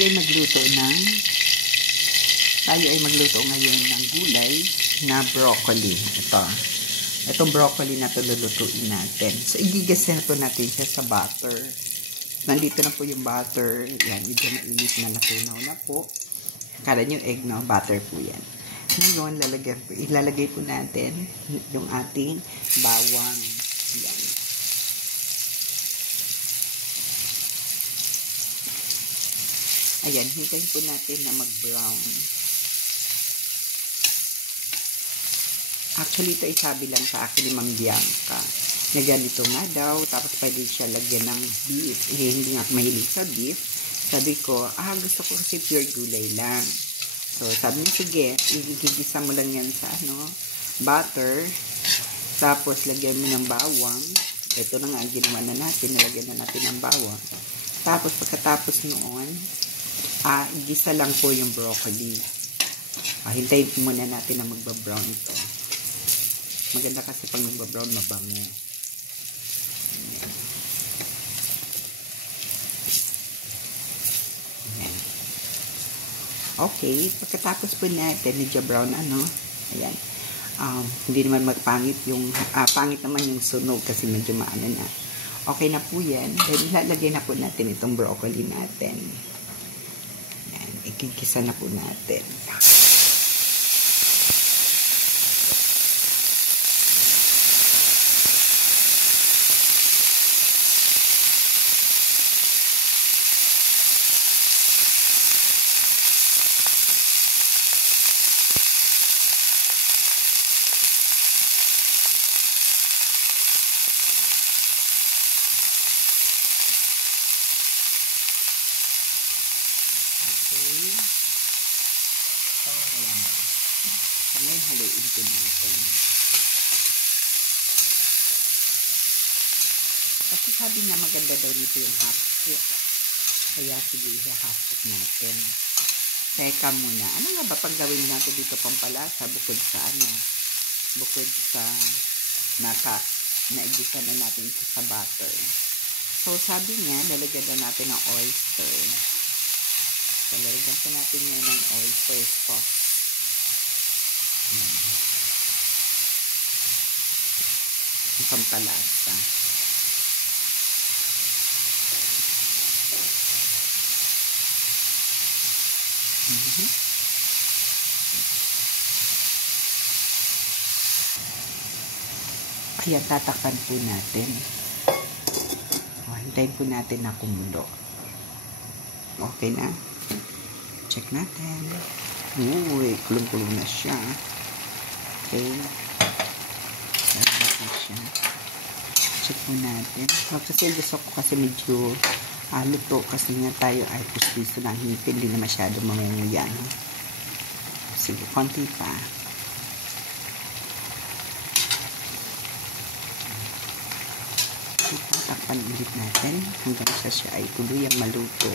Tayo ay magluto ngayon ng gulay na broccoli. Itong broccoli na ito lulutuin natin. So, igigisa na po natin siya sa butter. Nandito na po yung butter. Yan, medyo mainit na, natunaw na po. Kala nyo egg, no? Butter po yan. Ngayon, ilalagay po natin yung ating bawang. Yan. Ayan, hintayin po natin na mag-brown. Actually, ito ay sabi lang sa akin ni Ma'am Bianca na ganito nga daw, tapos pwede siya lagyan ng beef. Hindi nga mahilig sa beef. Sabi ko, gusto ko kasi pure gulay lang. So, sabi niya, sige, igigisa mo lang yan sa butter. Tapos, lagyan mo ng bawang. Ito na nga, ginawa na natin. Nalagyan na natin ng bawang. Tapos, pagkatapos noon, igisa lang po yung broccoli. Hintayin muna natin na magba-brown ito. Maganda kasi pag magba-brown, mabango. Ayan. Okay, pagkatapos po natin, medyo brown, ayan. Hindi naman magpangit yung, pangit naman yung sunog kasi medyo maano na. Okay na po yan. Then, ilalagay na po natin itong broccoli natin. Ayan, ikikisa na po natin. Okay. So, ngayon haluin ko natin. Kasi sabi nga maganda daw dito yung half cook. Kaya sige, half cook natin. Teka muna. Ano nga ba pag gawin natin dito pampalasa bukod sa naigisa na natin sa butter. So, sabi niya, lalagyan na natin ng oyster. So, lalagyan pa natin yan ng oyster sauce. Ang pampalasa. Ayan, tatakpan po natin. Hintayin po natin na kumulo. Okay na. Check natin. Uy, kulong-kulong na siya. Okay. Lagyan na siya. Check po natin. Kasi gusto ko kasi medyo luto kasi nga tayo ay pustiso ng hipin. Hindi na masyado mamunguyan. Sige, konti pa. Tatakpan ulit natin hanggang sa siya ay tuluyang maluto.